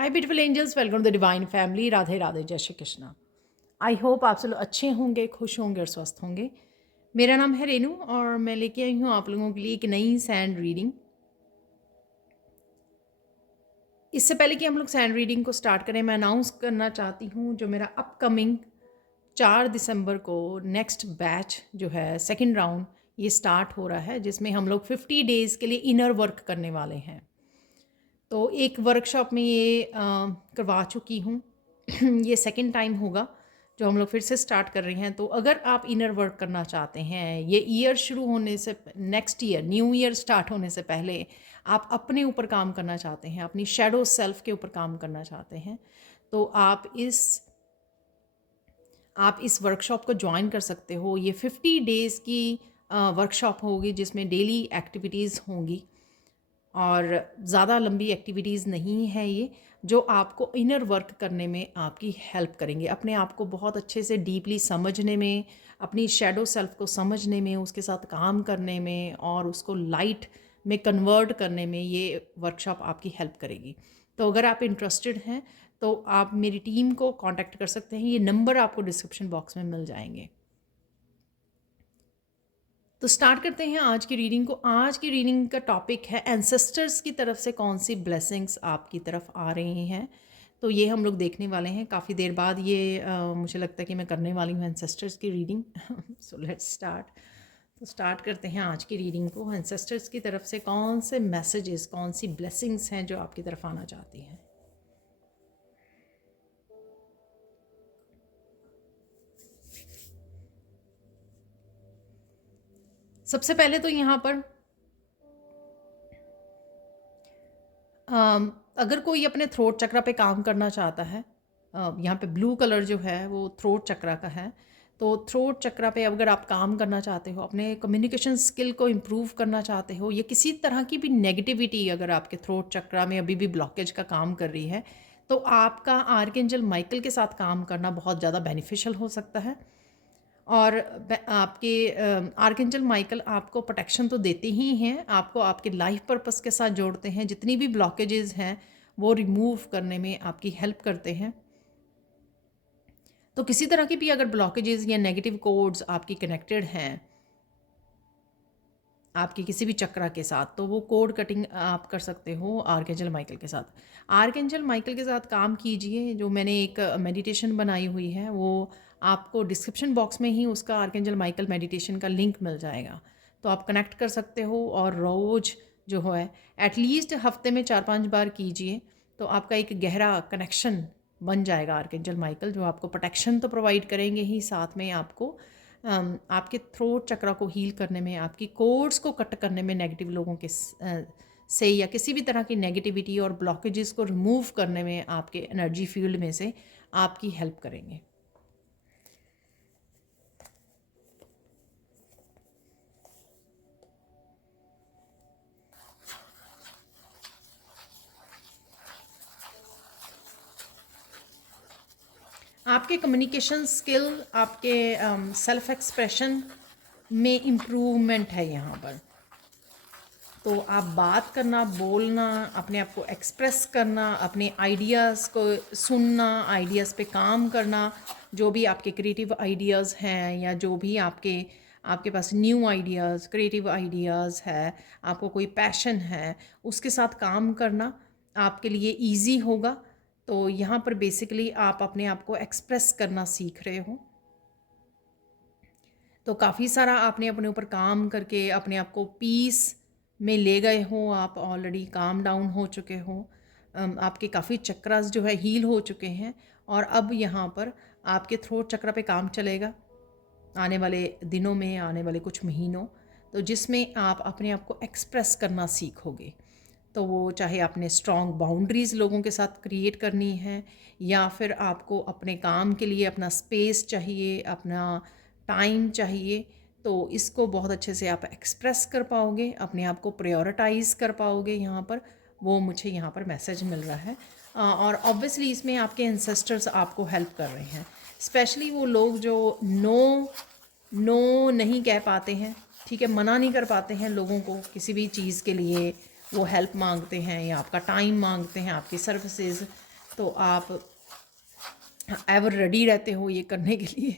Hi beautiful angels, welcome to the divine family. Radhe Radhe, जय Shri Krishna. I hope आप सब लोग अच्छे होंगे, खुश होंगे और स्वस्थ होंगे। मेरा नाम है रेनू और मैं लेके आई हूँ आप लोगों के लिए एक नई सैंड रीडिंग। इससे पहले कि हम लोग सैंड रीडिंग को स्टार्ट करें, मैं अनाउंस करना चाहती हूँ जो मेरा अपकमिंग 4 दिसंबर को नेक्स्ट बैच जो है सेकेंड राउंड ये स्टार्ट हो रहा है, जिसमें हम लोग 50 डेज़ के लिए इनर वर्क करने वाले हैं। तो एक वर्कशॉप में ये करवा चुकी हूँ ये सेकंड टाइम होगा जो हम लोग फिर से स्टार्ट कर रहे हैं। तो अगर आप इनर वर्क करना चाहते हैं, ये ईयर शुरू होने से next year new year start होने से पहले आप अपने ऊपर काम करना चाहते हैं, अपनी शैडो सेल्फ के ऊपर काम करना चाहते हैं, तो आप इस वर्कशॉप को ज्वाइन कर सकते हो। ये 50 डेज़ की वर्कशॉप होगी जिसमें डेली एक्टिविटीज़ होंगी और ज़्यादा लंबी एक्टिविटीज़ नहीं है ये, जो आपको इनर वर्क करने में आपकी हेल्प करेंगे, अपने आप को बहुत अच्छे से डीपली समझने में, अपनी शैडो सेल्फ को समझने में, उसके साथ काम करने में और उसको लाइट में कन्वर्ट करने में ये वर्कशॉप आपकी हेल्प करेगी। तो अगर आप इंटरेस्टेड हैं तो आप मेरी टीम को कांटेक्ट कर सकते हैं, ये नंबर आपको डिस्क्रिप्शन बॉक्स में मिल जाएंगे। तो स्टार्ट करते हैं आज की रीडिंग को। आज की रीडिंग का टॉपिक है एंसेस्टर्स की तरफ से कौन सी ब्लेसिंग्स आपकी तरफ आ रही हैं। तो ये हम लोग देखने वाले हैं काफ़ी देर बाद। ये मुझे लगता है कि मैं करने वाली हूँ एंसेस्टर्स की रीडिंग। So let's start. तो स्टार्ट करते हैं आज की रीडिंग को। एंसेस्टर्स की तरफ से कौन से मैसेजेस, कौन सी ब्लेसिंग्स हैं जो आपकी तरफ आना चाहती हैं। सबसे पहले तो यहाँ पर अगर कोई अपने थ्रोट चक्रा पे काम करना चाहता है, यहाँ पे ब्लू कलर जो है वो थ्रोट चक्रा का है। तो थ्रोट चक्रा पे अगर आप काम करना चाहते हो, अपने कम्युनिकेशन स्किल को इम्प्रूव करना चाहते हो, या किसी तरह की भी नेगेटिविटी अगर आपके थ्रोट चक्रा में अभी भी ब्लॉकेज का काम कर रही है, तो आपका आर्कएंजल माइकल के साथ काम करना बहुत ज़्यादा बेनिफिशियल हो सकता है। और आपके आर्कएंजल माइकल आपको प्रोटेक्शन तो देते ही हैं, आपको आपके लाइफ पर्पस के साथ जोड़ते हैं, जितनी भी ब्लॉकेजेस हैं वो रिमूव करने में आपकी हेल्प करते हैं। तो किसी तरह की भी अगर ब्लॉकेजेस या नेगेटिव कोड्स आपकी कनेक्टेड हैं आपकी किसी भी चक्रा के साथ, तो वो कोड कटिंग आप कर सकते हो आर्कएंजल माइकल के साथ। आर्कएंजल माइकल के साथ काम कीजिए। जो मैंने एक मेडिटेशन बनाई हुई है वो आपको डिस्क्रिप्शन बॉक्स में ही उसका आर्कएंजल माइकल मेडिटेशन का लिंक मिल जाएगा, तो आप कनेक्ट कर सकते हो। और रोज़ जो है एटलीस्ट हफ्ते में 4-5 बार कीजिए, तो आपका एक गहरा कनेक्शन बन जाएगा आर्कएंजल माइकल, जो आपको प्रोटेक्शन तो प्रोवाइड करेंगे ही, साथ में आपको आपके थ्रोट चक्रा को हील करने में, आपकी कोर्ड्स को कट करने में, नेगेटिव लोगों के से या किसी भी तरह की नेगेटिविटी और ब्लॉकेजेस को रिमूव करने में, आपके एनर्जी फील्ड में से आपकी हेल्प करेंगे। आपके कम्युनिकेशन स्किल, आपके सेल्फ एक्सप्रेशन में इम्प्रूवमेंट है यहाँ पर। तो आप बात करना, बोलना, अपने आप को एक्सप्रेस करना, अपने आइडियाज़ को सुनना, आइडियाज़ पे काम करना, जो भी आपके क्रिएटिव आइडियाज़ हैं या जो भी आपके पास न्यू आइडियाज़, क्रिएटिव आइडियाज़ है, आपको कोई पैशन है, उसके साथ काम करना आपके लिए इजी होगा। तो यहाँ पर बेसिकली आप अपने आप को एक्सप्रेस करना सीख रहे हो। तो काफ़ी सारा आपने अपने ऊपर काम करके अपने आप को पीस में ले गए हो, आप ऑलरेडी काम डाउन हो चुके हो, आपके काफ़ी चक्रास जो है हील हो चुके हैं। और अब यहाँ पर आपके थ्रोट चक्र पे काम चलेगा आने वाले दिनों में, आने वाले कुछ महीनों, तो जिसमें आप अपने आप को एक्सप्रेस करना सीखोगे। तो वो चाहे आपने स्ट्रॉन्ग बाउंड्रीज़ लोगों के साथ क्रिएट करनी है, या फिर आपको अपने काम के लिए अपना स्पेस चाहिए, अपना टाइम चाहिए, तो इसको बहुत अच्छे से आप एक्सप्रेस कर पाओगे, अपने आप को प्रायोरिटाइज़ कर पाओगे। यहाँ पर वो मुझे यहाँ पर मैसेज मिल रहा है। और ऑब्वियसली इसमें आपके एंसेस्टर्स आपको हेल्प कर रहे हैं, स्पेशली वो लोग जो नो नहीं कह पाते हैं, ठीक है, मना नहीं कर पाते हैं लोगों को किसी भी चीज़ के लिए, वो हेल्प मांगते हैं या आपका टाइम मांगते हैं, आपकी सर्विसेज तो आप एवर रेडी रहते हो ये करने के लिए।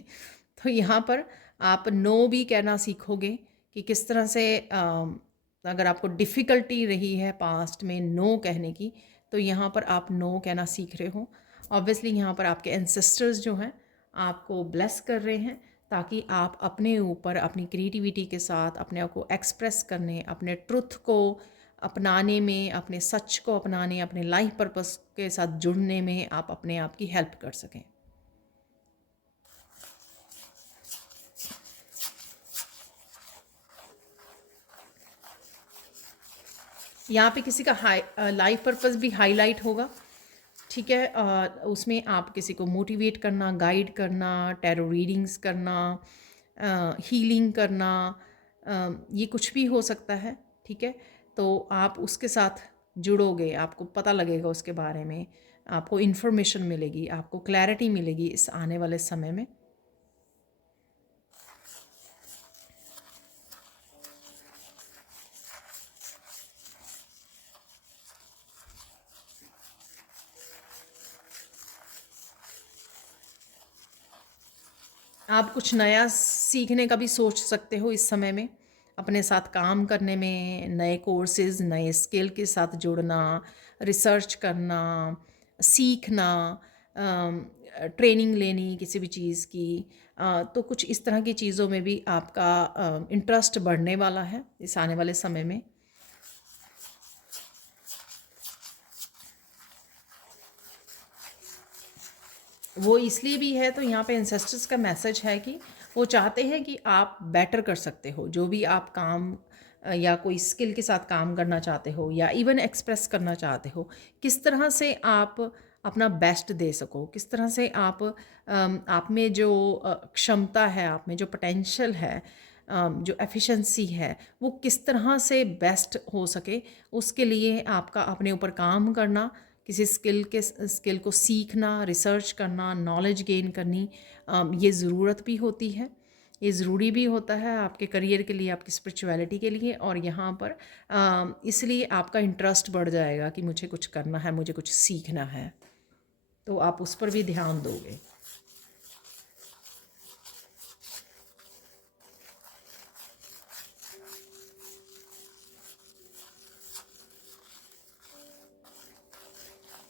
तो यहाँ पर आप नो भी कहना सीखोगे कि किस तरह से अगर आपको डिफ़िकल्टी रही है पास्ट में नो कहने की, तो यहाँ पर आप नो कहना सीख रहे हो। ऑब्वियसली यहाँ पर आपके एंसेस्टर्स जो हैं आपको ब्लेस कर रहे हैं, ताकि आप अपने ऊपर अपनी क्रिएटिविटी के साथ अपने आप को एक्सप्रेस करने, अपने ट्रुथ को अपनाने में, अपने सच को अपनाने, अपने लाइफ पर्पस के साथ जुड़ने में आप अपने आप की हेल्प कर सकें। यहाँ पे किसी का लाइफ पर्पस भी हाईलाइट होगा, ठीक है। उसमें आप किसी को मोटिवेट करना, गाइड करना, टैरो रीडिंग्स करना, हीलिंग करना, ये कुछ भी हो सकता है, ठीक है। तो आप उसके साथ जुड़ोगे, आपको पता लगेगा उसके बारे में, आपको इन्फॉर्मेशन मिलेगी, आपको क्लैरिटी मिलेगी इस आने वाले समय में। आप कुछ नया सीखने का भी सोच सकते हो इस समय में, अपने साथ काम करने में, नए कोर्सेज़, नए स्किल के साथ जुड़ना, रिसर्च करना, सीखना, ट्रेनिंग लेनी किसी भी चीज़ की। तो कुछ इस तरह की चीज़ों में भी आपका इंटरेस्ट बढ़ने वाला है इस आने वाले समय में। वो इसलिए भी है, तो यहाँ पे एंसेस्टर्स का मैसेज है कि वो चाहते हैं कि आप बेटर कर सकते हो जो भी आप काम या कोई स्किल के साथ काम करना चाहते हो, या इवन एक्सप्रेस करना चाहते हो, किस तरह से आप अपना बेस्ट दे सको, किस तरह से आप में जो क्षमता है, आप में जो पोटेंशियल है, जो एफिशिएंसी है, वो किस तरह से बेस्ट हो सके, उसके लिए आपका अपने ऊपर काम करना, किसी स्किल को सीखना, रिसर्च करना, नॉलेज गेन करनी, ये ज़रूरत भी होती है, ये ज़रूरी भी होता है आपके करियर के लिए, आपकी स्पिरिचुअलिटी के लिए। और यहाँ पर इसलिए आपका इंटरेस्ट बढ़ जाएगा कि मुझे कुछ करना है, मुझे कुछ सीखना है, तो आप उस पर भी ध्यान दोगे।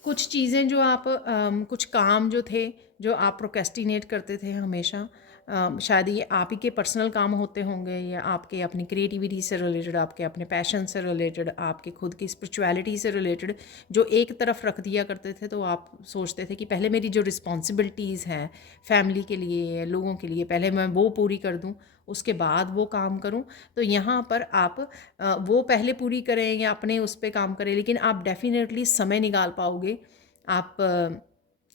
कुछ चीज़ें जो आप कुछ काम जो थे, जो आप प्रोक्रेस्टिनेट करते थे हमेशा, शायद ये आप ही के पर्सनल काम होते होंगे, या आपके अपनी क्रिएटिविटी से रिलेटेड, आपके अपने पैशन से रिलेटेड, आपके खुद की स्पिरिचुअलिटी से रिलेटेड, जो एक तरफ रख दिया करते थे। तो आप सोचते थे कि पहले मेरी जो रिस्पॉन्सिबिलिटीज़ हैं फैमिली के लिए, लोगों के लिए, पहले मैं वो पूरी कर दूँ, उसके बाद वो काम करूँ। तो यहाँ पर आप वो पहले पूरी करें या अपने उस पे काम करें, लेकिन आप डेफिनेटली समय निकाल पाओगे आप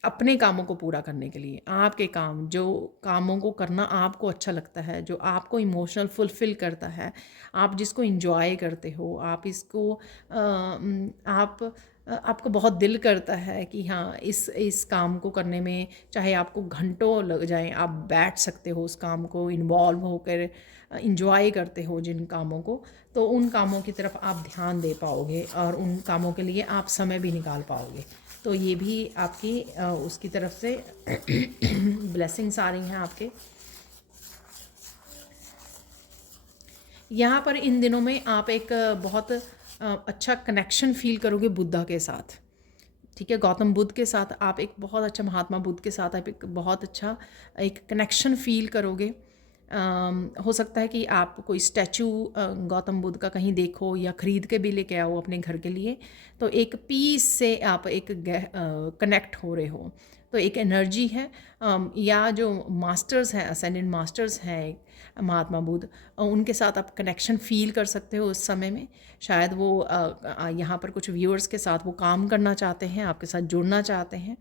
अपने कामों को पूरा करने के लिए। आपके काम, जो कामों को करना आपको अच्छा लगता है, जो आपको इमोशनल फुलफ़िल करता है, आप जिसको एन्जॉय करते हो, आप इसको आपको बहुत दिल करता है कि हाँ, इस काम को करने में चाहे आपको घंटों लग जाएँ, आप बैठ सकते हो उस काम को इन्वॉल्व होकर एन्जॉय करते हो जिन कामों को, तो उन कामों की तरफ आप ध्यान दे पाओगे और उन कामों के लिए आप समय भी निकाल पाओगे। तो ये भी आपकी उसकी तरफ से ब्लेसिंग्स आ रही हैं आपके। यहाँ पर इन दिनों में आप एक बहुत अच्छा कनेक्शन फ़ील करोगे बुद्धा के साथ, ठीक है। गौतम बुद्ध के साथ आप एक बहुत अच्छा, महात्मा बुद्ध के साथ आप एक बहुत अच्छा एक कनेक्शन फ़ील करोगे। हो सकता है कि आप कोई स्टैचू गौतम बुद्ध का कहीं देखो या ख़रीद के भी लेके आओ अपने घर के लिए, तो एक पीस से आप एक कनेक्ट हो रहे हो। तो एक एनर्जी है, या जो मास्टर्स हैं, असेंडेंट मास्टर्स हैं महात्मा बुद्ध, उनके साथ आप कनेक्शन फ़ील कर सकते हो उस समय में। शायद वो यहाँ पर कुछ व्यूअर्स के साथ वो काम करना चाहते हैं, आपके साथ जुड़ना चाहते हैं।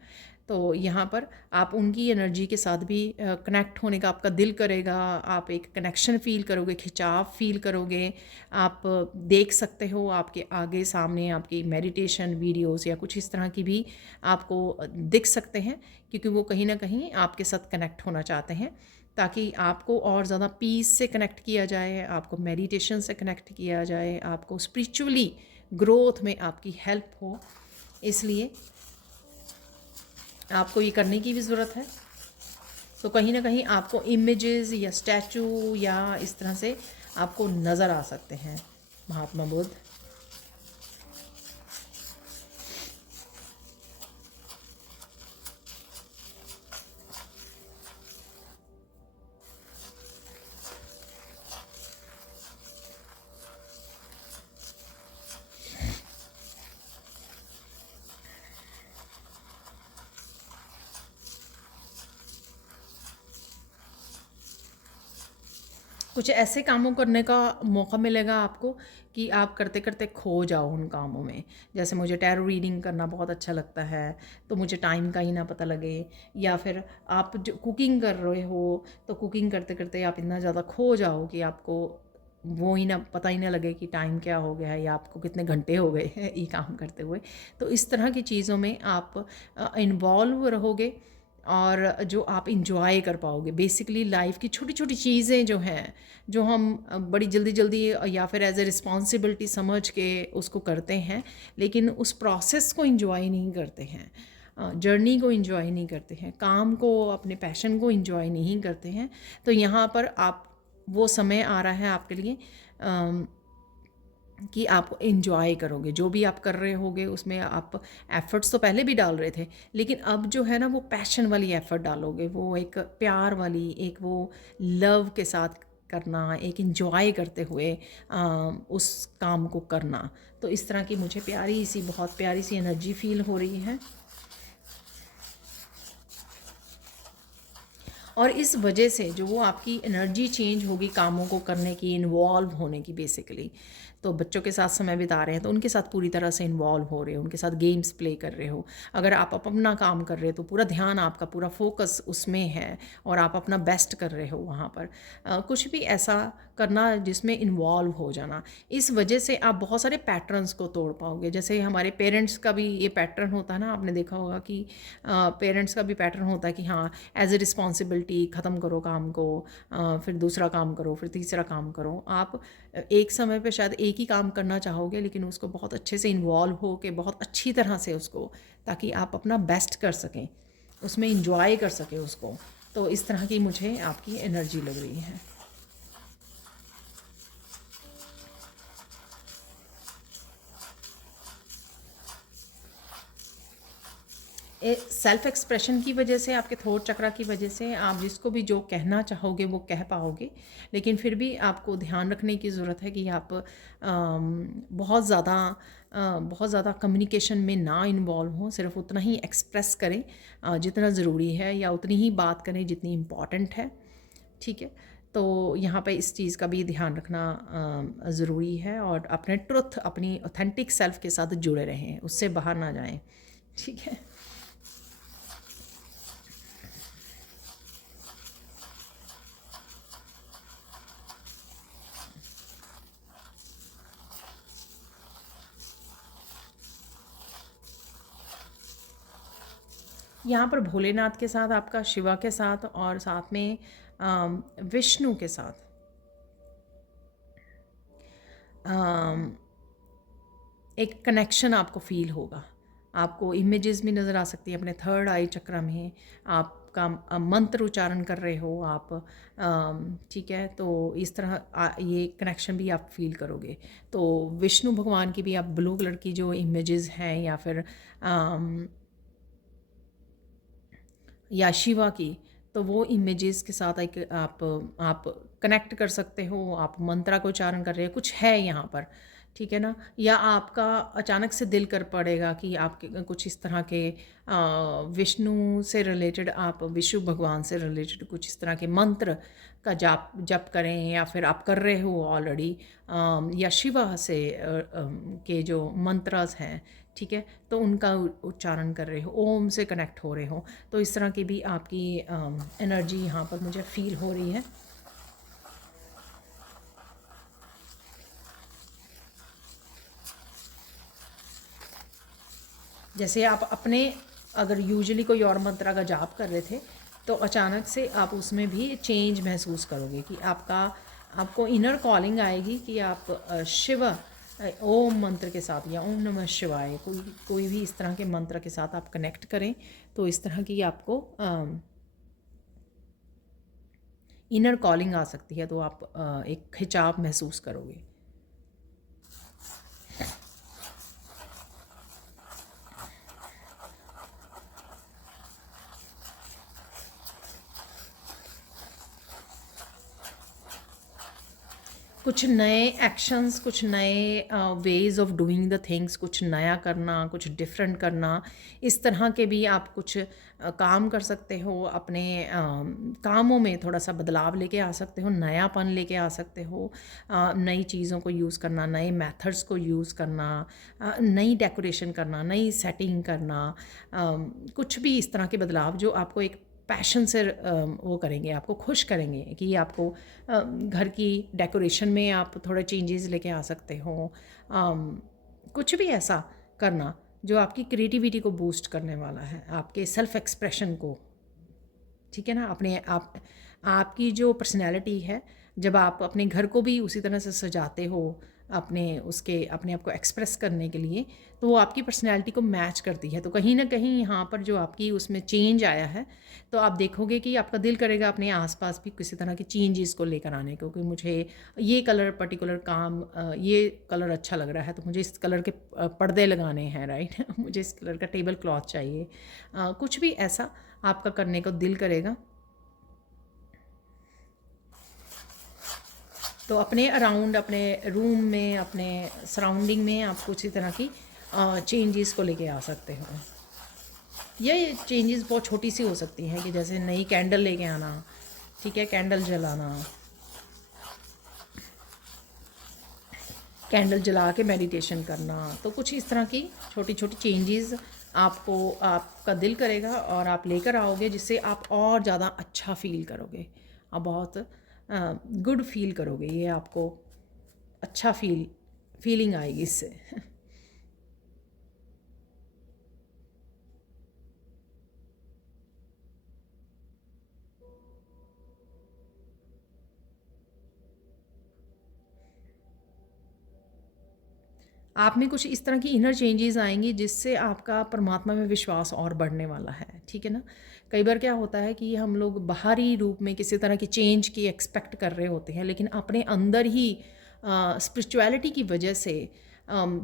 तो यहाँ पर आप उनकी एनर्जी के साथ भी कनेक्ट होने का आपका दिल करेगा, आप एक कनेक्शन फ़ील करोगे, खिंचाव फ़ील करोगे। आप देख सकते हो आपके आगे सामने आपकी मेडिटेशन वीडियोस या कुछ इस तरह की भी आपको दिख सकते हैं, क्योंकि वो कहीं ना कहीं आपके साथ कनेक्ट होना चाहते हैं, ताकि आपको और ज़्यादा पीस से कनेक्ट किया जाए, आपको मेडिटेशन से कनेक्ट किया जाए, आपको स्पिरिचुअली ग्रोथ में आपकी हेल्प हो। इसलिए आपको ये करने की भी ज़रूरत है। तो कहीं ना कहीं आपको इमेजेस या स्टैचू या इस तरह से आपको नज़र आ सकते हैं महात्मा बुद्ध। कुछ ऐसे कामों करने का मौका मिलेगा आपको कि आप करते करते खो जाओ उन कामों में। जैसे मुझे टैरो रीडिंग करना बहुत अच्छा लगता है, तो मुझे टाइम का ही ना पता लगे। या फिर आप जो कुकिंग कर रहे हो, तो कुकिंग करते करते आप इतना ज़्यादा खो जाओ कि आपको वो ही ना पता ही ना लगे कि टाइम क्या हो गया है या आपको कितने घंटे हो गए हैं ये काम करते हुए। तो इस तरह की चीज़ों में आप इन्वॉल्व रहोगे और जो आप इंजॉय कर पाओगे। बेसिकली लाइफ की छोटी छोटी चीज़ें जो हैं, जो हम बड़ी जल्दी जल्दी या फिर एज ए रिस्पॉन्सिबिलिटी समझ के उसको करते हैं, लेकिन उस प्रोसेस को इंजॉय नहीं करते हैं, जर्नी को इंजॉय नहीं करते हैं, काम को, अपने पैशन को इंजॉय नहीं करते हैं। तो यहाँ पर आप, वो समय आ रहा है आपके लिए कि आप इन्जॉय करोगे जो भी आप कर रहे होगे। उसमें आप एफ़र्ट्स तो पहले भी डाल रहे थे, लेकिन अब जो है ना वो पैशन वाली एफ़र्ट डालोगे, वो एक प्यार वाली, एक वो लव के साथ करना, एक इन्जॉय करते हुए उस काम को करना। तो इस तरह की मुझे प्यारी सी, बहुत प्यारी सी एनर्जी फील हो रही है। और इस वजह से जो वो आपकी एनर्जी चेंज होगी कामों को करने की, इन्वॉल्व होने की बेसिकली। तो बच्चों के साथ समय बिता रहे हैं तो उनके साथ पूरी तरह से इन्वॉल्व हो रहे हो, उनके साथ गेम्स प्ले कर रहे हो। अगर आप अपना काम कर रहे हो तो पूरा ध्यान आपका, पूरा फोकस उसमें है और आप अपना बेस्ट कर रहे हो वहाँ पर। कुछ भी ऐसा करना जिसमें इन्वॉल्व हो जाना। इस वजह से आप बहुत सारे पैटर्न्स को तोड़ पाओगे। जैसे हमारे पेरेंट्स का भी ये पैटर्न होता है ना, आपने देखा होगा कि पेरेंट्स का भी पैटर्न होता है कि हाँ, एज ए रिस्पॉन्सिबिलिटी ख़त्म करो काम को, फिर दूसरा काम करो, फिर तीसरा काम करो। आप एक समय पे शायद एक ही काम करना चाहोगे, लेकिन उसको बहुत अच्छे से इन्वॉल्व हो के, बहुत अच्छी तरह से उसको, ताकि आप अपना बेस्ट कर सकें, उसमें इंजॉय कर सकें उसको। तो इस तरह की मुझे आपकी एनर्जी लग रही है। सेल्फ एक्सप्रेशन की वजह से, आपके थ्रोट चक्रा की वजह से आप जिसको भी जो कहना चाहोगे वो कह पाओगे। लेकिन फिर भी आपको ध्यान रखने की ज़रूरत है कि आप बहुत ज़्यादा कम्युनिकेशन में ना इन्वॉल्व हों। सिर्फ उतना ही एक्सप्रेस करें जितना ज़रूरी है, या उतनी ही बात करें जितनी इम्पॉर्टेंट है। ठीक है, तो यहाँ पे इस चीज़ का भी ध्यान रखना ज़रूरी है। और अपने ट्रुथ, अपनी ऑथेंटिक सेल्फ के साथ जुड़े रहें, उससे बाहर ना जाएं। ठीक है। यहाँ पर भोलेनाथ के साथ, आपका शिवा के साथ, और साथ में विष्णु के साथ एक कनेक्शन आपको फील होगा। आपको इमेजेस भी नज़र आ सकती है अपने थर्ड आई चक्र में। आपका मंत्र उच्चारण कर रहे हो आप, ठीक है। तो इस तरह ये कनेक्शन भी आप फील करोगे। तो विष्णु भगवान की भी आप ब्लू कलर की जो इमेजेस हैं, या फिर या शिवा की, तो वो इमेजेस के साथ एक आप कनेक्ट कर सकते हो। आप मंत्रा को उच्चारण कर रहे हो, कुछ है यहाँ पर, ठीक है ना। या आपका अचानक से दिल कर पड़ेगा कि आपके कुछ इस तरह के विष्णु से रिलेटेड, आप विष्णु भगवान से रिलेटेड कुछ इस तरह के मंत्र का जाप जप करें, या फिर आप कर रहे हो ऑलरेडी, या शिवा से के जो मंत्रस हैं, ठीक है, तो उनका उच्चारण कर रहे हो, ओम से कनेक्ट हो रहे हो। तो इस तरह की भी आपकी एनर्जी यहाँ पर मुझे फील हो रही है। जैसे आप अपने, अगर यूजुअली कोई और मंत्रा का जाप कर रहे थे, तो अचानक से आप उसमें भी चेंज महसूस करोगे कि आपको इनर कॉलिंग आएगी कि आप शिव ओम मंत्र के साथ या ओम नमः शिवाय, कोई भी इस तरह के मंत्र के साथ आप कनेक्ट करें तो इस तरह की आपको इनर कॉलिंग आ सकती है, तो आप एक खिंचाव महसूस करोगे। कुछ नए एक्शंस, कुछ नए ways of doing the things, कुछ नया करना, कुछ डिफरेंट करना, इस तरह के भी आप कुछ काम कर सकते हो। अपने कामों में थोड़ा सा बदलाव लेके आ सकते हो, नयापन लेके आ सकते हो। नई चीज़ों को यूज़ करना, नए मेथड्स को यूज़ करना, नई डेकोरेशन करना, नई सेटिंग करना, कुछ भी इस तरह के बदलाव जो आपको एक पैशन से वो करेंगे, आपको खुश करेंगे कि आपको घर की डेकोरेशन में आप थोड़े चेंजेस लेके आ सकते हो। कुछ भी ऐसा करना जो आपकी क्रिएटिविटी को बूस्ट करने वाला है, आपके सेल्फ एक्सप्रेशन को, ठीक है ना। अपने आपकी जो पर्सनैलिटी है, जब आप अपने घर को भी उसी तरह से सजाते हो अपने आप को एक्सप्रेस करने के लिए, तो वो आपकी पर्सनैलिटी को मैच करती है। तो कहीं ना कहीं यहाँ पर जो आपकी उसमें चेंज आया है, तो आप देखोगे कि आपका दिल करेगा अपने आसपास भी किसी तरह की चेंजेस को लेकर आने, क्योंकि मुझे ये कलर पर्टिकुलर ये कलर अच्छा लग रहा है, तो मुझे इस कलर के पर्दे लगाने हैं, राइट। मुझे इस कलर का टेबल क्लॉथ चाहिए। कुछ भी ऐसा आपका करने को दिल करेगा, तो अपने अराउंड, अपने रूम में, अपने सराउंडिंग में आप कुछ इस तरह की चेंजेस को लेके आ सकते हो। ये चेंजेस बहुत छोटी सी हो सकती हैं, कि जैसे नई कैंडल लेके आना, ठीक है, कैंडल जलाना, कैंडल जला के मेडिटेशन करना। तो कुछ इस तरह की छोटी छोटी चेंजेस आपका दिल करेगा और आप लेकर आओगे, जिससे आप और ज़्यादा अच्छा फील करोगे, आप बहुत गुड फील करोगे। ये आपको अच्छा फीलिंग आएगी इससे। आप में कुछ इस तरह की इनर चेंजेस आएंगी, जिससे आपका परमात्मा में विश्वास और बढ़ने वाला है, ठीक है ना। कई बार क्या होता है कि हम लोग बाहरी रूप में किसी तरह की चेंज की एक्सपेक्ट कर रहे होते हैं, लेकिन अपने अंदर ही स्पिरिचुअलिटी की वजह से,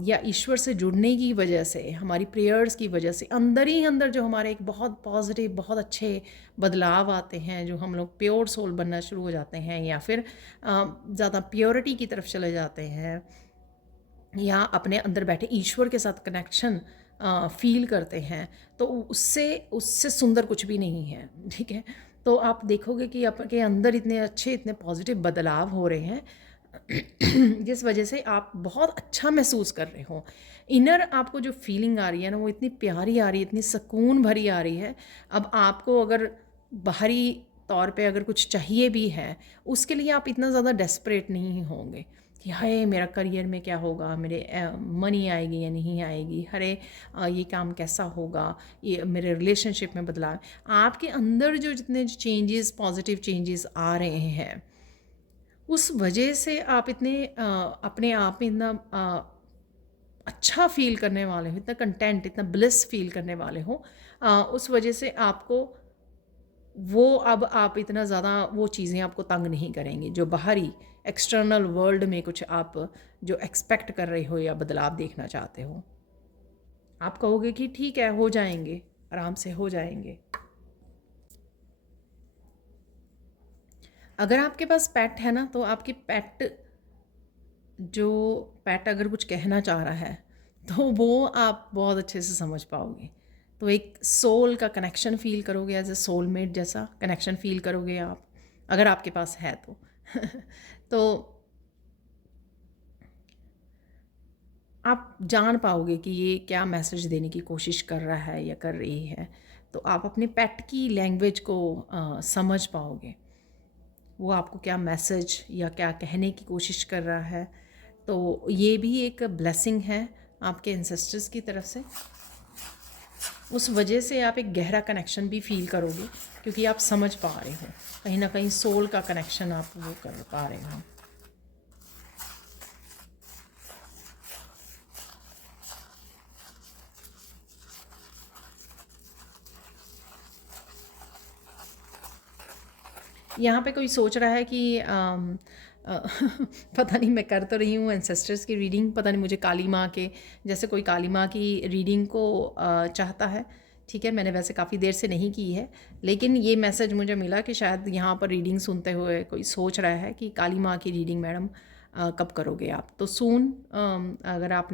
या ईश्वर से जुड़ने की वजह से, हमारी प्रेयर्स की वजह से अंदर ही अंदर जो हमारे एक बहुत पॉजिटिव, बहुत अच्छे बदलाव आते हैं, जो हम लोग प्योर सोल बनना शुरू हो जाते हैं, या फिर ज़्यादा प्योरिटी की तरफ चले जाते हैं, या अपने अंदर बैठे ईश्वर के साथ कनेक्शन फील करते हैं, तो उससे उससे सुंदर कुछ भी नहीं है, ठीक है। तो आप देखोगे कि आपके अंदर इतने अच्छे, इतने पॉजिटिव बदलाव हो रहे हैं, जिस वजह से आप बहुत अच्छा महसूस कर रहे हो। इनर आपको जो फीलिंग आ रही है ना, वो इतनी प्यारी आ रही है, इतनी सुकून भरी आ रही है। अब आपको अगर बाहरी तौर पे अगर कुछ चाहिए भी है, उसके लिए आप इतना ज़्यादा डेस्परेट नहीं होंगे कि हाय मेरा करियर में क्या होगा, मेरे मनी आएगी या नहीं आएगी, अरे ये काम कैसा होगा, ये मेरे रिलेशनशिप में बदलाव। आपके अंदर जो जितने चेंजेस, पॉजिटिव चेंजेस आ रहे हैं, उस वजह से आप अपने आप में इतना अच्छा फील करने वाले हो, इतना कंटेंट, इतना ब्लिस फील करने वाले हो। उस वजह से आपको अब आप इतना ज़्यादा वो चीज़ें आपको तंग नहीं करेंगी, जो बाहरी एक्सटर्नल वर्ल्ड में कुछ आप जो एक्सपेक्ट कर रहे हो या बदलाव देखना चाहते हो। आप कहोगे कि ठीक है, हो जाएंगे, आराम से हो जाएंगे। अगर आपके पास पेट है ना, तो आपकी पेट अगर कुछ कहना चाह रहा है, तो वो आप बहुत अच्छे से समझ पाओगे। तो एक सोल का कनेक्शन फील करोगे, एज ए सोलमेट जैसा कनेक्शन फील करोगे आप, अगर आपके पास है तो। तो आप जान पाओगे कि ये क्या मैसेज देने की कोशिश कर रहा है या कर रही है। तो आप अपने पेट की लैंग्वेज को समझ पाओगे, वो आपको क्या मैसेज या क्या कहने की कोशिश कर रहा है। तो ये भी एक ब्लेसिंग है आपके एंसेस्टर्स की तरफ से। उस वजह से आप एक गहरा कनेक्शन भी फील करोगे, क्योंकि आप समझ पा रहे हो, कहीं ना कहीं सोल का कनेक्शन आप वो कर पा रहे हो। यहाँ पे कोई सोच रहा है कि पता नहीं, मैं कर तो रही हूँ एंसेस्टर्स की रीडिंग, पता नहीं मुझे काली माँ के, जैसे कोई काली माँ की रीडिंग को चाहता है। ठीक है, मैंने वैसे काफ़ी देर से नहीं की है, लेकिन ये मैसेज मुझे मिला कि शायद यहाँ पर रीडिंग सुनते हुए कोई सोच रहा है कि काली माँ की रीडिंग मैडम कब करोगे आप। तो सून, अगर आप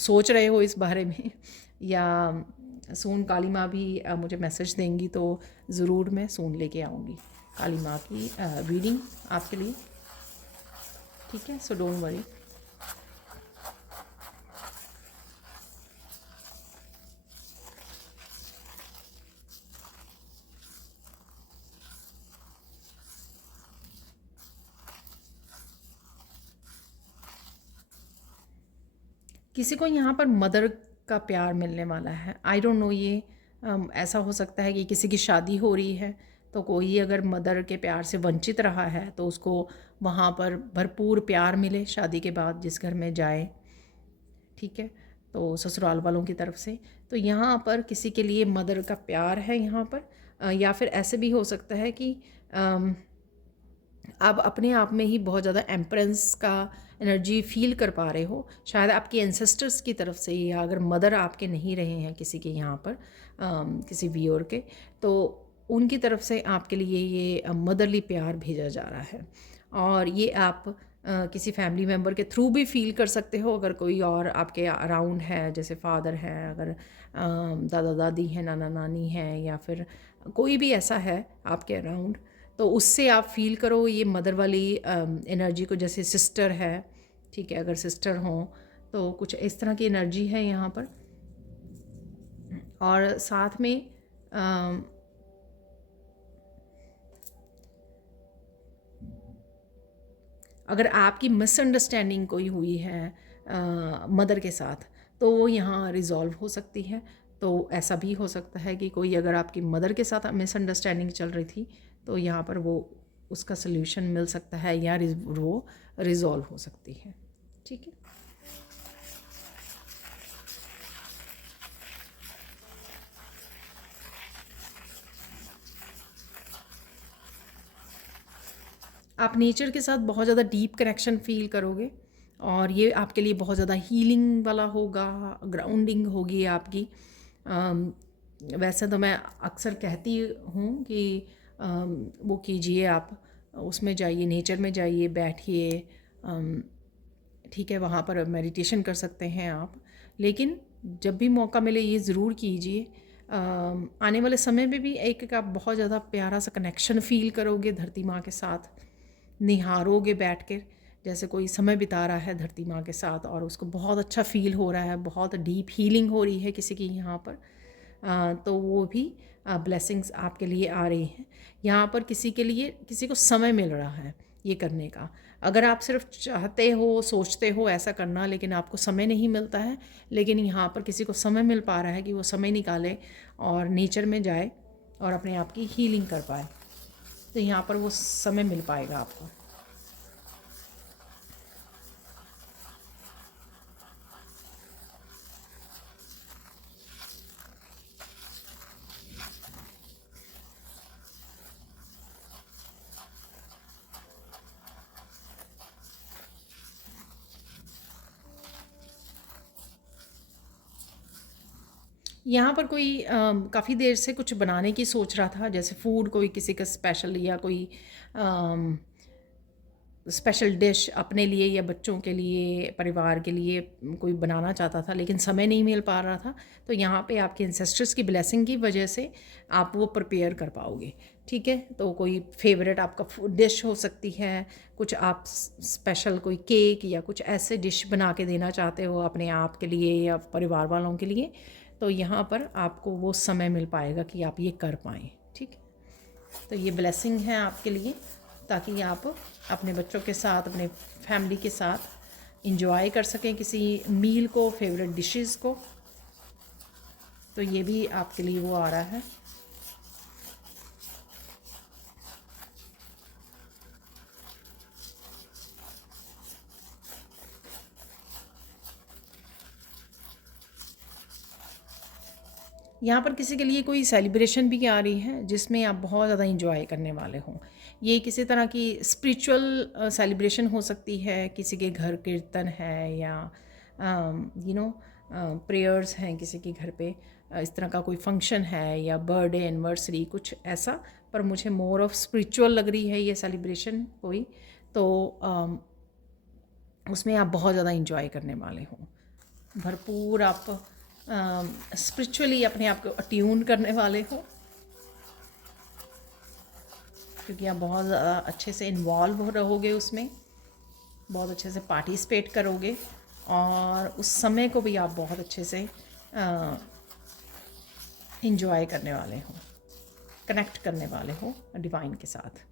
सोच रहे हो इस बारे में या सून काली माँ भी मुझे मैसेज देंगी तो ज़रूर मैं सून लेके आऊँगी काली माँ की रीडिंग आपके लिए। ठीक है, सो डोंट वरी। किसी को यहाँ पर मदर का प्यार मिलने वाला है। आई डोंट नो, ये ऐसा हो सकता है कि किसी की शादी हो रही है तो कोई अगर मदर के प्यार से वंचित रहा है तो उसको वहाँ पर भरपूर प्यार मिले शादी के बाद जिस घर में जाए। ठीक है, तो ससुराल वालों की तरफ से तो यहाँ पर किसी के लिए मदर का प्यार है यहाँ पर। या फिर ऐसे भी हो सकता है कि आप अपने आप में ही बहुत ज़्यादा एम्परेंस का एनर्जी फील कर पा रहे हो, शायद आपके एंसेस्टर्स की तरफ से, या अगर मदर आपके नहीं रहे हैं किसी के यहाँ पर किसी व्यूअर के, तो उनकी तरफ से आपके लिए ये मदरली प्यार भेजा जा रहा है। और ये आप किसी फैमिली मेम्बर के थ्रू भी फील कर सकते हो, अगर कोई और आपके अराउंड है, जैसे फादर हैं, अगर दादा दादी हैं, नाना नानी हैं, या फिर कोई भी ऐसा है आपके अराउंड, तो उससे आप फील करो ये मदर वाली एनर्जी को, जैसे सिस्टर है। ठीक है, अगर सिस्टर हो तो कुछ इस तरह की एनर्जी है यहाँ पर। और साथ में अगर आपकी मिसअंडरस्टैंडिंग कोई हुई है मदर के साथ, तो वो यहाँ रिज़ॉल्व हो सकती है। तो ऐसा भी हो सकता है कि कोई अगर आपकी मदर के साथ मिसअंडरस्टैंडिंग चल रही थी तो यहाँ पर वो उसका सल्यूशन मिल सकता है या वो रिज़ॉल्व हो सकती है। ठीक है, आप नेचर के साथ बहुत ज़्यादा डीप कनेक्शन फील करोगे और ये आपके लिए बहुत ज़्यादा हीलिंग वाला होगा, ग्राउंडिंग होगी आपकी। वैसे तो मैं अक्सर कहती हूँ कि वो कीजिए, आप उसमें जाइए, नेचर में जाइए, बैठिए। ठीक है, वहाँ पर मेडिटेशन कर सकते हैं आप, लेकिन जब भी मौका मिले ये ज़रूर कीजिए। आने वाले समय में भी एक आप बहुत ज़्यादा प्यारा सा कनेक्शन फ़ील करोगे धरती माँ के साथ, निहारोगे बैठ कर, जैसे कोई समय बिता रहा है धरती माँ के साथ और उसको बहुत अच्छा फ़ील हो रहा है, बहुत डीप हीलिंग हो रही है किसी की यहाँ पर। तो वो भी ब्लेसिंग्स आपके लिए आ रही हैं। यहाँ पर किसी के लिए, किसी को समय मिल रहा है ये करने का। अगर आप सिर्फ चाहते हो, सोचते हो ऐसा करना, लेकिन आपको समय नहीं मिलता है, लेकिन यहाँ पर किसी को समय मिल पा रहा है कि वो समय निकाले और नेचर में जाए और अपने आप की हीलिंग कर पाए, तो यहाँ पर वो समय मिल पाएगा आपको। यहाँ पर कोई काफ़ी देर से कुछ बनाने की सोच रहा था, जैसे फूड कोई किसी का स्पेशल, या कोई स्पेशल डिश अपने लिए या बच्चों के लिए, परिवार के लिए कोई बनाना चाहता था, लेकिन समय नहीं मिल पा रहा था। तो यहाँ पे आपके एंसेस्टर्स की ब्लेसिंग की वजह से आप वो प्रिपेयर कर पाओगे। ठीक है, तो कोई फेवरेट आपका डिश हो सकती है, कुछ आप स्पेशल कोई केक या कुछ ऐसे डिश बना के देना चाहते हो अपने आप के लिए या परिवार वालों के लिए, तो यहाँ पर आपको वो समय मिल पाएगा कि आप ये कर पाएँ। ठीक है, तो ये ब्लेसिंग है आपके लिए, ताकि आप अपने बच्चों के साथ, अपने फैमिली के साथ इंजॉय कर सकें किसी मील को, फेवरेट डिशेस को। तो ये भी आपके लिए वो आ रहा है। यहाँ पर किसी के लिए कोई सेलिब्रेशन भी आ रही है जिसमें आप बहुत ज़्यादा इंजॉय करने वाले हों। ये किसी तरह की स्पिरिचुअल सेलिब्रेशन हो सकती है, किसी के घर कीर्तन है या प्रेयर्स हैं किसी के घर पे, इस तरह का कोई फंक्शन है या बर्थडे एनिवर्सरी कुछ ऐसा। पर मुझे मोर ऑफ स्पिरिचुअल लग रही है ये सेलिब्रेशन कोई, तो उसमें आप बहुत ज़्यादा इंजॉय करने वाले हों। भरपूर आप स्पिरिचुअली अपने आप को अट्यून करने वाले हो, क्योंकि आप बहुत ज़्यादा अच्छे से इन्वॉल्व हो रहोगे उसमें, बहुत अच्छे से पार्टिसिपेट करोगे और उस समय को भी आप बहुत अच्छे से इंजॉय करने वाले हो, कनेक्ट करने वाले हो डिवाइन के साथ।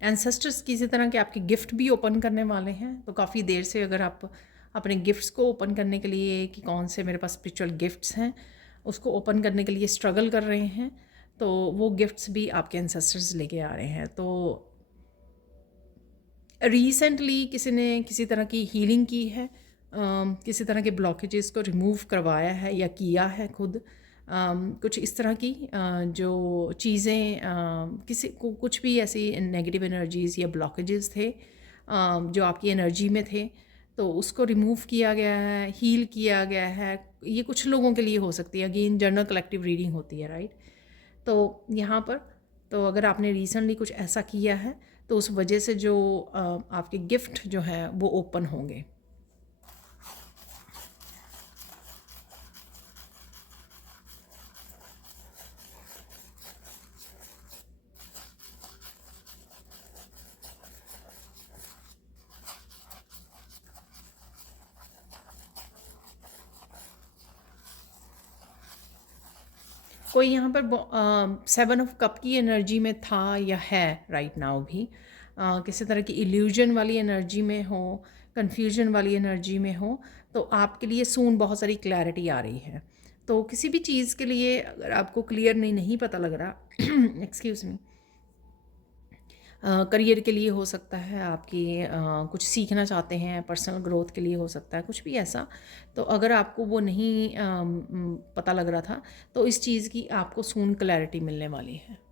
एंसेस्टर्स किसी तरह के आपके गिफ्ट भी ओपन करने वाले हैं, तो काफ़ी देर से अगर आप अपने गिफ्ट्स को ओपन करने के लिए कि कौन से मेरे पास स्पिरिचुअल गिफ्ट्स हैं उसको ओपन करने के लिए स्ट्रगल कर रहे हैं, तो वो गिफ्ट्स भी आपके एंसेस्टर्स लेके आ रहे हैं। तो रिसेंटली किसी ने किसी तरह की हीलिंग की है, किसी तरह के ब्लॉकेजेस को रिमूव करवाया है या किया है खुद, कुछ इस तरह की जो चीज़ें किसी को कुछ भी ऐसी नेगेटिव एनर्जीज़ या ब्लॉकेजेस थे जो आपकी एनर्जी में थे, तो उसको रिमूव किया गया है, हील किया गया है। ये कुछ लोगों के लिए हो सकती है, अगेन जनरल कलेक्टिव रीडिंग होती है, राइट। तो यहाँ पर तो अगर आपने रिसेंटली कुछ ऐसा किया है तो उस वजह से जो आपके गिफ्ट जो हैं वो ओपन होंगे। कोई यहाँ पर 7 ऑफ कप की एनर्जी में था या है राइट नाउ भी, किसी तरह की इल्यूजन वाली एनर्जी में हो, कन्फ्यूजन वाली एनर्जी में हो, तो आपके लिए सून बहुत सारी क्लैरिटी आ रही है। तो किसी भी चीज़ के लिए अगर आपको क्लियर नहीं पता लग रहा एक्सक्यूज़ मी, करियर के लिए हो सकता है, आपकी कुछ सीखना चाहते हैं, पर्सनल ग्रोथ के लिए हो सकता है, कुछ भी ऐसा। तो अगर आपको वो नहीं पता लग रहा था तो इस चीज़ की आपको सून क्लैरिटी मिलने वाली है।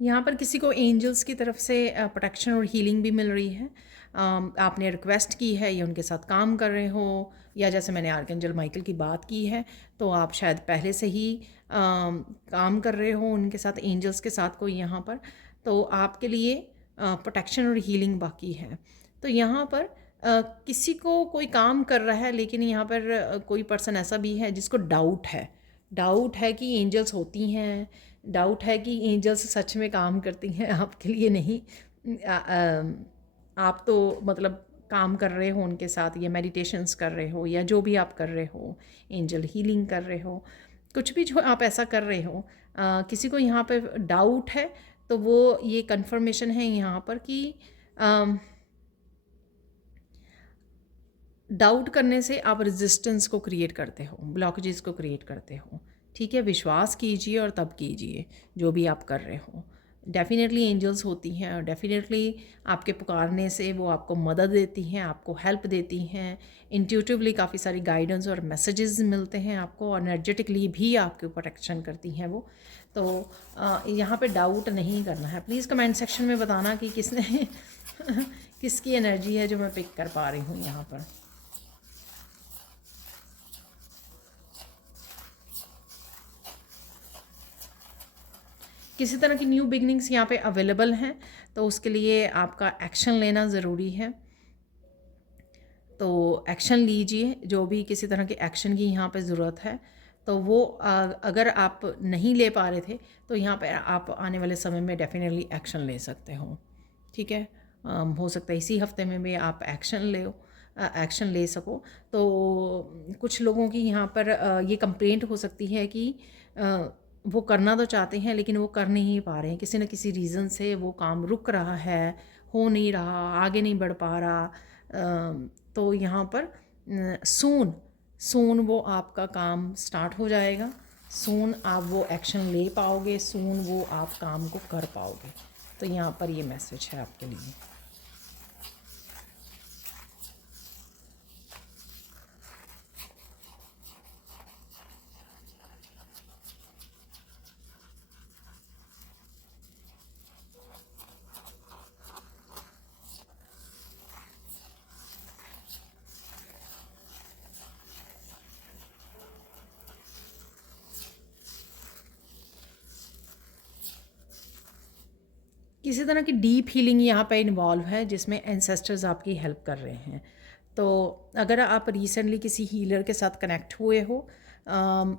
यहाँ पर किसी को एंजल्स की तरफ से प्रोटेक्शन और हीलिंग भी मिल रही है। आपने रिक्वेस्ट की है या उनके साथ काम कर रहे हो, या जैसे मैंने आर्कएंजल माइकल की बात की है तो आप शायद पहले से ही काम कर रहे हो उनके साथ, एंजल्स के साथ कोई यहाँ पर, तो आपके लिए प्रोटेक्शन और हीलिंग बाकी है। तो यहाँ पर किसी को कोई काम कर रहा है, लेकिन यहाँ पर कोई पर्सन ऐसा भी है जिसको डाउट है कि एंजल्स होती हैं, डाउट है कि एंजल्स सच में काम करती हैं आपके लिए नहीं। आप तो मतलब काम कर रहे हो उनके साथ, या मेडिटेशंस कर रहे हो, या जो भी आप कर रहे हो, एंजल हीलिंग कर रहे हो, कुछ भी जो आप ऐसा कर रहे हो, किसी को यहाँ पे डाउट है तो वो ये कंफर्मेशन है यहाँ पर कि डाउट करने से आप रेजिस्टेंस को क्रिएट करते हो, ब्लॉकेजेस को क्रिएट करते हो। ठीक है, विश्वास कीजिए और तब कीजिए जो भी आप कर रहे हो। डेफ़िनेटली एंजल्स होती हैं और डेफ़िनेटली आपके पुकारने से वो आपको मदद देती हैं, आपको हेल्प देती हैं। इंट्यूटिवली काफ़ी सारी गाइडेंस और मैसेजेस मिलते हैं आपको, और एनर्जेटिकली भी आपके ऊपर एक्शन करती हैं वो। तो यहाँ पे डाउट नहीं करना है। प्लीज़ कमेंट सेक्शन में बताना कि किसने किसकी एनर्जी है जो मैं पिक कर पा रही हूँ यहाँ पर। किसी तरह की न्यू बिगनिंग्स यहाँ पे अवेलेबल हैं, तो उसके लिए आपका एक्शन लेना ज़रूरी है। तो एक्शन लीजिए, जो भी किसी तरह के एक्शन की यहाँ पे ज़रूरत है, तो वो अगर आप नहीं ले पा रहे थे तो यहाँ पे आप आने वाले समय में डेफिनेटली एक्शन ले सकते हो। ठीक है, हो सकता है इसी हफ्ते में भी आप एक्शन ले सको। तो कुछ लोगों की यहाँ पर ये कंप्लेंट हो सकती है कि वो करना तो चाहते हैं लेकिन वो कर नहीं पा रहे हैं, किसी न किसी रीज़न से वो काम रुक रहा है, हो नहीं रहा, आगे नहीं बढ़ पा रहा। तो यहाँ पर सून सून वो आपका काम स्टार्ट हो जाएगा, सून आप वो एक्शन ले पाओगे, सून वो आप काम को कर पाओगे। तो यहाँ पर ये मैसेज है आपके लिए। किसी तरह की डीप हीलिंग यहाँ पे इन्वॉल्व है जिसमें एंसेस्टर्स आपकी हेल्प कर रहे हैं। तो अगर आप रिसेंटली किसी हीलर के साथ कनेक्ट हुए हो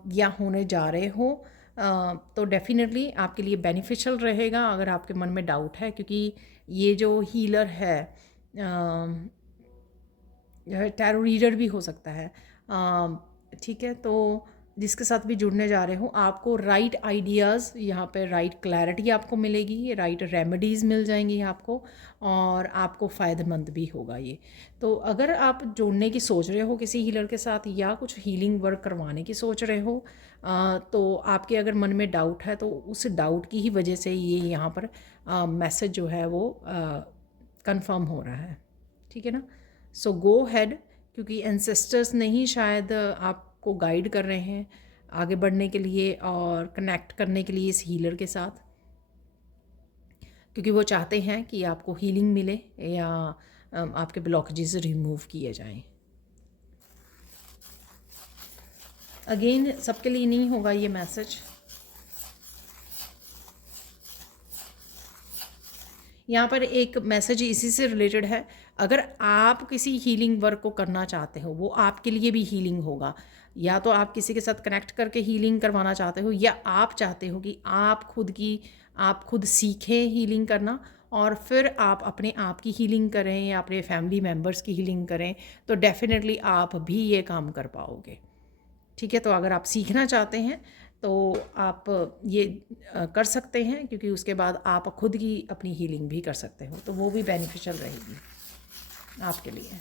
या होने जा रहे हो, तो डेफिनेटली आपके लिए बेनिफिशियल रहेगा। अगर आपके मन में डाउट है, क्योंकि ये जो हीलर है टैरो रीडर भी हो सकता है, ठीक है। तो जिसके साथ भी जुड़ने जा रहे हो, आपको राइट आइडियाज़ यहाँ पे, राइट क्लैरिटी आपको मिलेगी, राइट रेमेडीज़ मिल जाएंगी आपको, और आपको फ़ायदेमंद भी होगा ये। तो अगर आप जुड़ने की सोच रहे हो किसी हीलर के साथ या कुछ हीलिंग वर्क करवाने की सोच रहे हो, तो आपके अगर मन में डाउट है तो उस डाउट की ही वजह से ये यहाँ पर मैसेज जो है वो कंफर्म हो रहा है। ठीक है ना। सो गो हैड, क्योंकि एंसेस्टर्स नहीं शायद आपको गाइड कर रहे हैं आगे बढ़ने के लिए और कनेक्ट करने के लिए इस हीलर के साथ, क्योंकि वो चाहते हैं कि आपको हीलिंग मिले या आपके ब्लॉकेजेस रिमूव किए जाएं। अगेन सबके लिए नहीं होगा ये मैसेज। यहाँ पर एक मैसेज इसी से रिलेटेड है। अगर आप किसी हीलिंग वर्क को करना चाहते हो, वो आपके लिए भी हीलिंग होगा। या तो आप किसी के साथ कनेक्ट करके हीलिंग करवाना चाहते हो, या आप चाहते हो कि आप खुद सीखें हीलिंग करना और फिर आप अपने आप की हीलिंग करें या अपने फैमिली मेम्बर्स की हीलिंग करें, तो डेफिनेटली आप भी ये काम कर पाओगे। ठीक है। तो अगर आप सीखना चाहते हैं तो आप ये कर सकते हैं, क्योंकि उसके बाद आप खुद की अपनी हीलिंग भी कर सकते हो, तो वो भी बेनिफिशियल रहेगी आपके लिए।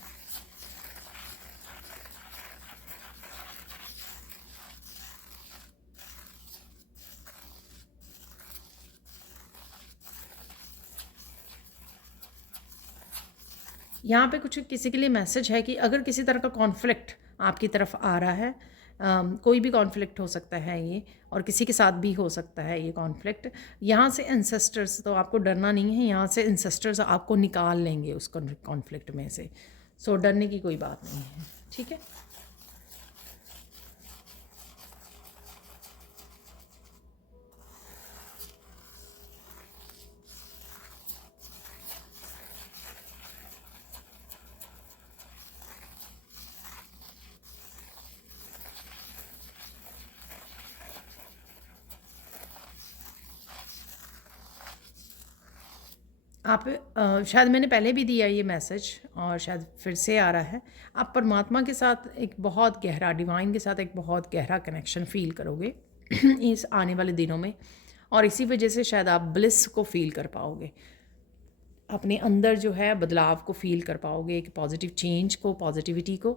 यहाँ पे कुछ किसी के लिए मैसेज है कि अगर किसी तरह का कॉन्फ्लिक्ट आपकी तरफ आ रहा है, कोई भी कॉन्फ्लिक्ट हो सकता है ये, और किसी के साथ भी हो सकता है ये कॉन्फ्लिक्ट, यहाँ से एंसेस्टर्स, तो आपको डरना नहीं है, यहाँ से एंसेस्टर्स आपको निकाल लेंगे उस कॉन्फ्लिक्ट में से। सो डरने की कोई बात नहीं है। ठीक है। आप शायद मैंने पहले भी दिया ये मैसेज और शायद फिर से आ रहा है। आप परमात्मा के साथ एक बहुत गहरा, डिवाइन के साथ एक बहुत गहरा कनेक्शन फ़ील करोगे इस आने वाले दिनों में, और इसी वजह से शायद आप ब्लिस को फ़ील कर पाओगे, अपने अंदर जो है बदलाव को फ़ील कर पाओगे, एक पॉजिटिव चेंज को, पॉजिटिविटी को।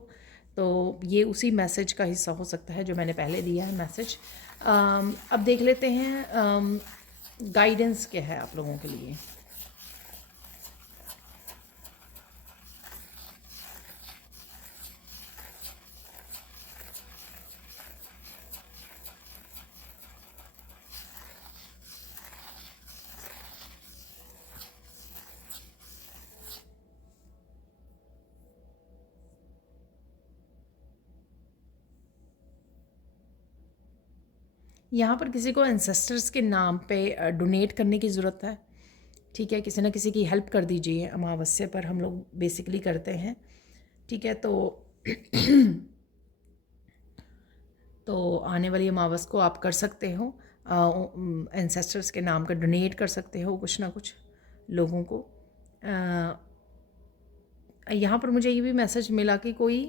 तो ये उसी मैसेज का हिस्सा हो सकता है जो मैंने पहले दिया है मैसेज। अब देख लेते हैं गाइडेंस क्या है आप लोगों के लिए? यहाँ पर किसी को एंसेस्टर्स के नाम पे डोनेट करने की ज़रूरत है, ठीक है। किसी ना किसी की हेल्प कर दीजिए। अमावस्या पर हम लोग बेसिकली करते हैं, ठीक है। तो आने वाली अमावस को आप कर सकते हो, एंसेस्टर्स के नाम का डोनेट कर सकते हो कुछ ना कुछ लोगों को। यहाँ पर मुझे ये भी मैसेज मिला कि कोई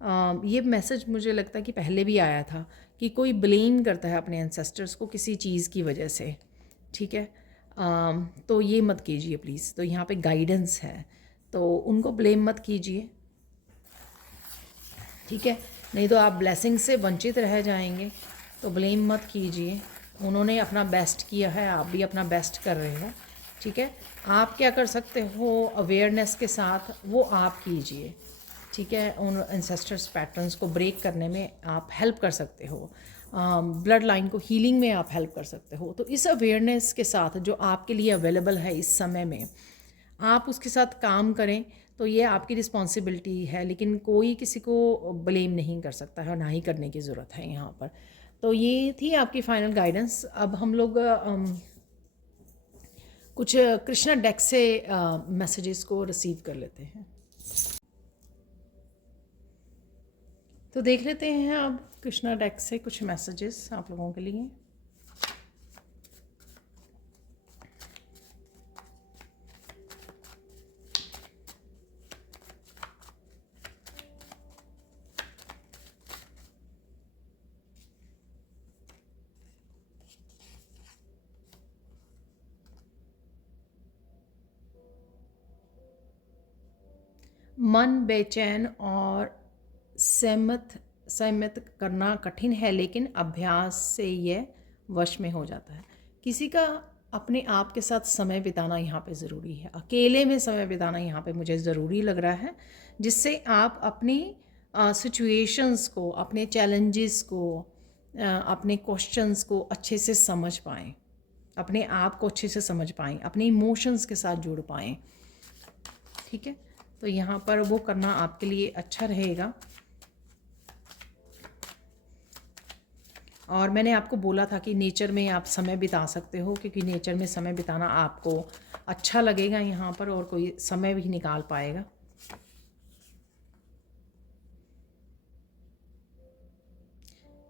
ये मैसेज मुझे लगता है कि पहले भी आया था कि कोई ब्लेम करता है अपने एंसेस्टर्स को किसी चीज़ की वजह से, ठीक है। तो ये मत कीजिए प्लीज़। तो यहाँ पे गाइडेंस है, तो उनको ब्लेम मत कीजिए, ठीक है। नहीं तो आप ब्लेसिंग से वंचित रह जाएंगे। तो ब्लेम मत कीजिए। उन्होंने अपना बेस्ट किया है, आप भी अपना बेस्ट कर रहे हो, ठीक है। आप क्या कर सकते हो अवेयरनेस के साथ, वो आप कीजिए, ठीक है। उन एंसेस्टर्स पैटर्न्स को ब्रेक करने में आप हेल्प कर सकते हो, ब्लड लाइन को हीलिंग में आप हेल्प कर सकते हो। तो इस अवेयरनेस के साथ जो आपके लिए अवेलेबल है इस समय में, आप उसके साथ काम करें। तो ये आपकी रिस्पॉन्सिबिलिटी है, लेकिन कोई किसी को ब्लेम नहीं कर सकता है और ना ही करने की ज़रूरत है यहाँ पर। तो ये थी आपकी फाइनल गाइडेंस। अब हम लोग कुछ कृष्णा डेक से मैसेजेस को रिसीव कर लेते हैं। तो देख लेते हैं अब कृष्णा डेक से कुछ मैसेजेस आप लोगों के लिए। मन बेचैन और सहमत करना कठिन है, लेकिन अभ्यास से यह वश में हो जाता है। किसी का अपने आप के साथ समय बिताना यहाँ पे ज़रूरी है। अकेले में समय बिताना यहाँ पे मुझे ज़रूरी लग रहा है, जिससे आप अपनी सिचुएशंस को, अपने चैलेंजेस को, अपने क्वेश्चंस को अच्छे से समझ पाएँ, अपने आप को अच्छे से समझ पाएँ, अपने इमोशंस के साथ जुड़ पाएँ, ठीक है। तो यहाँ पर वो करना आपके लिए अच्छा रहेगा। और मैंने आपको बोला था कि नेचर में आप समय बिता सकते हो, क्योंकि नेचर में समय बिताना आपको अच्छा लगेगा यहाँ पर, और कोई समय भी निकाल पाएगा।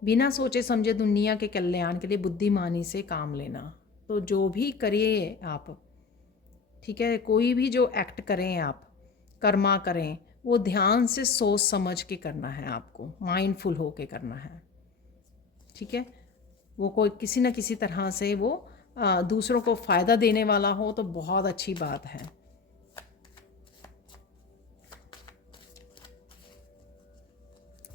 बिना सोचे समझे दुनिया के कल्याण के लिए बुद्धिमानी से काम लेना। तो जो भी करिए आप, ठीक है, कोई भी जो एक्ट करें आप, कर्मा करें, वो ध्यान से सोच समझ के करना है, आपको माइंडफुल होके करना है, ठीक है। वो कोई किसी न किसी तरह से वो दूसरों को फ़ायदा देने वाला हो तो बहुत अच्छी बात है।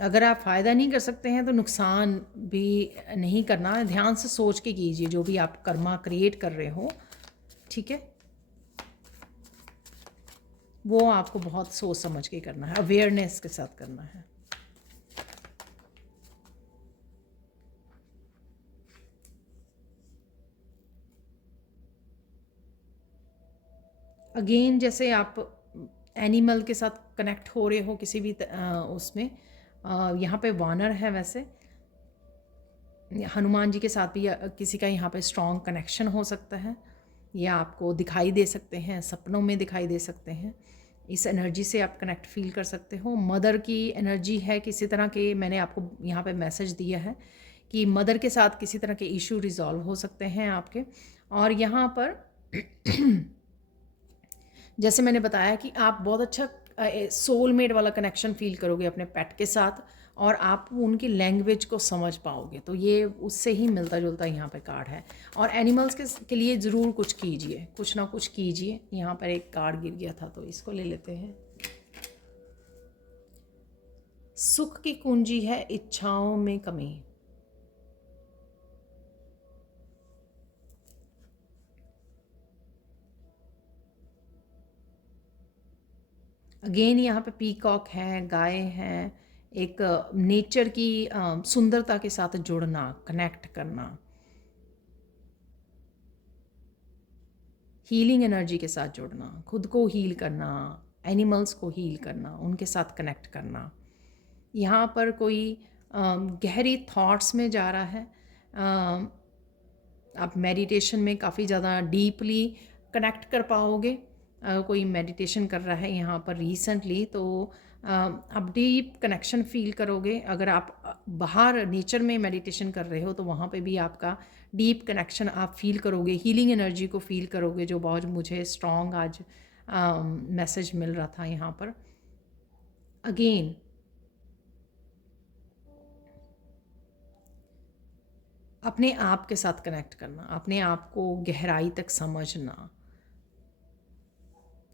अगर आप फ़ायदा नहीं कर सकते हैं तो नुकसान भी नहीं करना है। ध्यान से सोच के कीजिए जो भी आप कर्मा क्रिएट कर रहे हो, ठीक है। वो आपको बहुत सोच समझ के करना है, अवेयरनेस के साथ करना है। अगेन जैसे आप एनिमल के साथ कनेक्ट हो रहे हो किसी भी उसमें, यहाँ पे वानर है, वैसे हनुमान जी के साथ भी किसी का यहाँ पे स्ट्रॉन्ग कनेक्शन हो सकता है, या आपको दिखाई दे सकते हैं, सपनों में दिखाई दे सकते हैं। इस एनर्जी से आप कनेक्ट फील कर सकते हो। मदर की एनर्जी है किसी तरह के, मैंने आपको यहाँ पे मैसेज दिया है कि मदर के साथ किसी तरह के इशू रिजॉल्व हो सकते हैं आपके। और यहाँ पर जैसे मैंने बताया कि आप बहुत अच्छा सोलमेट वाला कनेक्शन फील करोगे अपने पेट के साथ, और आप उनकी लैंग्वेज को समझ पाओगे। तो ये उससे ही मिलता जुलता यहाँ पे कार्ड है। और एनिमल्स के लिए ज़रूर कुछ कीजिए, कुछ ना कुछ कीजिए। यहाँ पर एक कार्ड गिर गया था तो इसको ले लेते हैं। सुख की कुंजी है इच्छाओं में कमी। अगेन यहाँ पे पीकॉक है, गाय है, एक नेचर की सुंदरता के साथ जुड़ना, कनेक्ट करना, हीलिंग एनर्जी के साथ जुड़ना, खुद को हील करना, एनिमल्स को हील करना, उनके साथ कनेक्ट करना। यहाँ पर कोई गहरी थॉट्स में जा रहा है। आप मेडिटेशन में काफ़ी ज़्यादा डीपली कनेक्ट कर पाओगे। कोई मेडिटेशन कर रहा है यहाँ पर रिसेंटली तो आप डीप कनेक्शन फील करोगे। अगर आप बाहर नेचर में मेडिटेशन कर रहे हो तो वहाँ पे भी आपका डीप कनेक्शन आप फील करोगे, हीलिंग एनर्जी को फील करोगे, जो बहुत मुझे स्ट्रॉन्ग आज मैसेज मिल रहा था यहाँ पर। अगेन अपने आप के साथ कनेक्ट करना, अपने आप को गहराई तक समझना,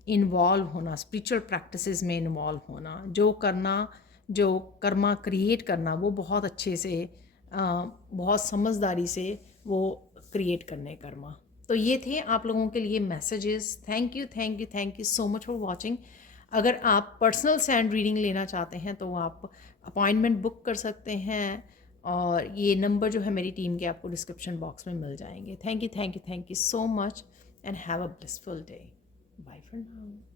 इन्वॉल्व होना, स्पिरिचुअल प्रैक्टिसेस में इन्वॉल्व होना, जो करना, जो कर्मा क्रिएट करना, वो बहुत अच्छे से बहुत समझदारी से वो क्रिएट करने कर्मा। तो ये थे आप लोगों के लिए messages. Thank you thank you thank you so much for watching. अगर आप पर्सनल सैंड रीडिंग लेना चाहते हैं तो आप अपॉइंटमेंट बुक कर सकते हैं, और ये नंबर जो है मेरी टीम के आपको डिस्क्रिप्शन बॉक्स में मिल जाएंगे। Thank you so much and have a blissful day. Bye for now.